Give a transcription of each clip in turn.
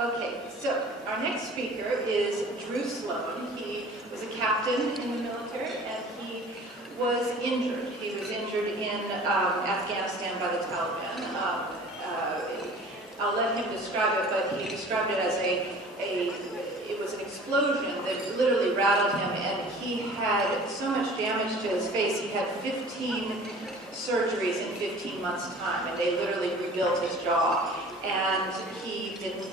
Okay, so our next speaker is Sloan. He was a captain in the military, and he was injured. He was injured in Afghanistan by the Taliban. I'll let him describe it, but he described it as it was an explosion that literally rattled him, and he had so much damage to his face. He had 15 surgeries in 15 months' time, and they literally rebuilt his jaw. And he didn't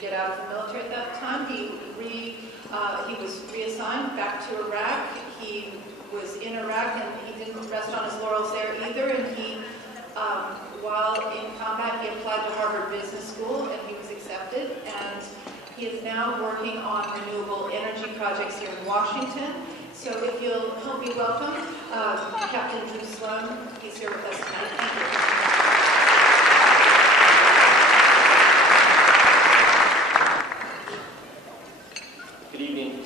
get out of the military at that time. He was reassigned back to Iraq. He was in Iraq, and he didn't rest on his laurels there either. And he, while in combat, he applied to Harvard Business School, and he was accepted. And he is now working on renewable energy projects here in Washington. So if you'll help me welcome Captain Sloan. He's here with us tonight. Thank you. Good evening.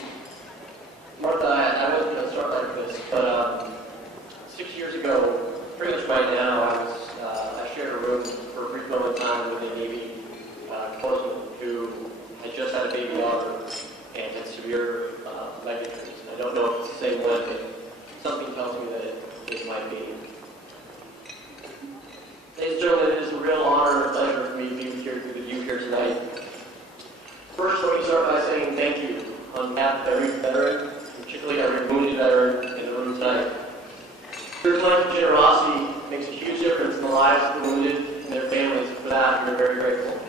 Martha, I wasn't going to start like this, but 6 years ago, pretty much right now, I shared a room for a brief moment of time with a Navy corpsman who had just had a baby daughter and had severe leg injuries. I don't know if it's the same one, but something tells me that it might be. Ladies and gentlemen, it is a real honor and pleasure for me to be with you here tonight. First, let me start by saying thank you on behalf of every veteran, particularly every wounded veteran in the room tonight. Your collective generosity makes a huge difference in the lives of the wounded and their families, and for that, we are very grateful.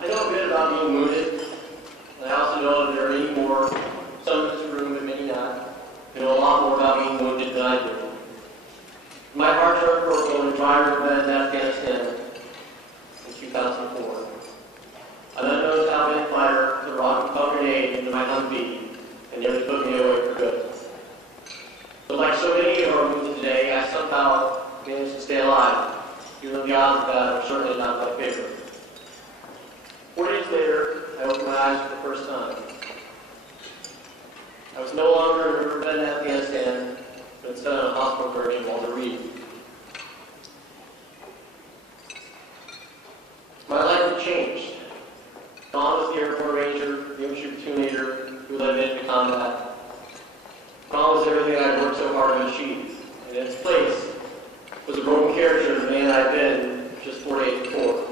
I know a bit about being wounded, and I also know that there are many more, some in this room, but many not, who know a lot more about being wounded than I do. My heart turned purple when a driver vet in Afghanistan in 2004. An unknown Taliban fighter threw a rocket grenade into my Humvee and nearly took me away for good. But like so many of our wounded today, I somehow managed to stay alive, even though the odds of that are certainly not my favorite. 4 days later, I opened my eyes for the first time. I was no longer in a riverbed in Afghanistan, but instead on a hospital bed in Walter Reed. My life had changed. Don was the airport ranger, the infantry platoon leader who led me into combat. Don was everything I'd worked so hard to achieve, and in its place was a broken character of the man I'd been just 4 days before.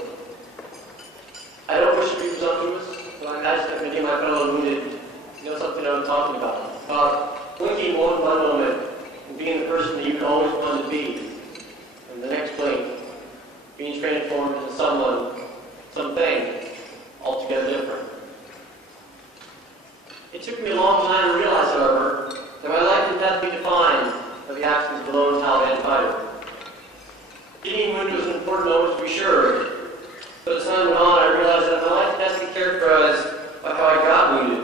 I don't wish to be presumptuous, but I imagine that many of my fellow wounded know something I'm talking about blinking one moment and being the person that you always wanted to be, and the next blink, being transformed into someone, something, altogether different. It took me a long time to realize, however, that my life would have to be defined by the actions of a lone Taliban fighter. Getting wounded was an important moment to be sure, but as time went on, I realized that my life has to be characterized by how I got wounded,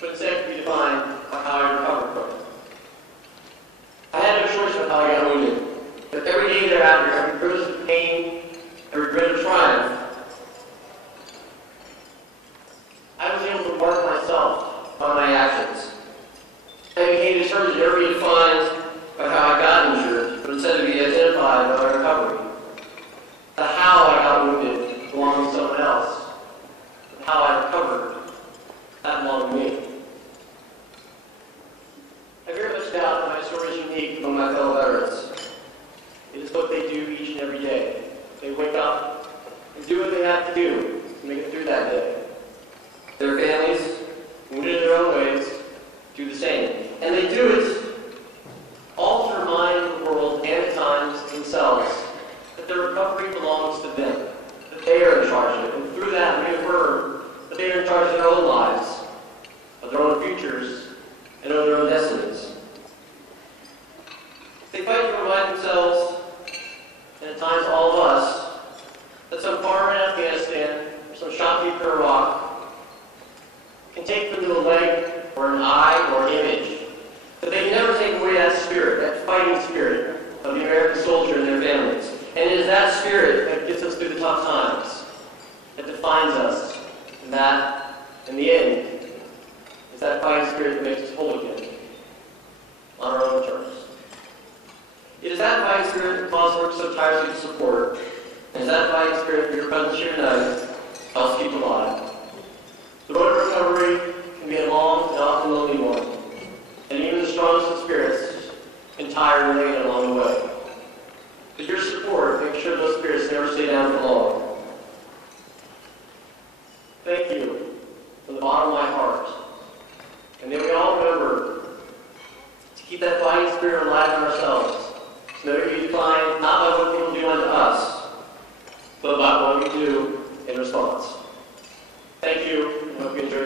but instead to be defined by how I recovered from it. I had no choice about how I got wounded, but every day thereafter, every bruise of pain, every grit of triumph, I was able to mark myself by my actions. I became determined to never be defined by how I got injured, but instead to be identified by my recovery. The how I got wounded belonged to someone else. The how I recovered, that belonged to me. I very much doubt that my story is unique among my fellow veterans. It is what they do each and every day. They wake up and do what they have to do to make it through that day. Their families, wounded in their own ways, do the same. And they do it all to remind the world and at times themselves that their recovery belongs to them, that they are in charge of it, and through that reaffirm that they are in charge of their own lives, of their own futures, and of their own destinies. They fight to remind themselves, and at times all of us, that some farmer in Afghanistan, or some shopkeeper in Iraq, can take from them a leg, or an eye, or an image, but they can never take away that spirit, that fighting spirit of the American soldier and their families. And it is that spirit that gets us through the tough times, that defines us, and that, in the end, is that fighting spirit that makes us whole again, on our own terms. It is that fighting spirit that Claus works so tirelessly to support, and is that fighting spirit for your presence here tonight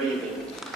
great evening.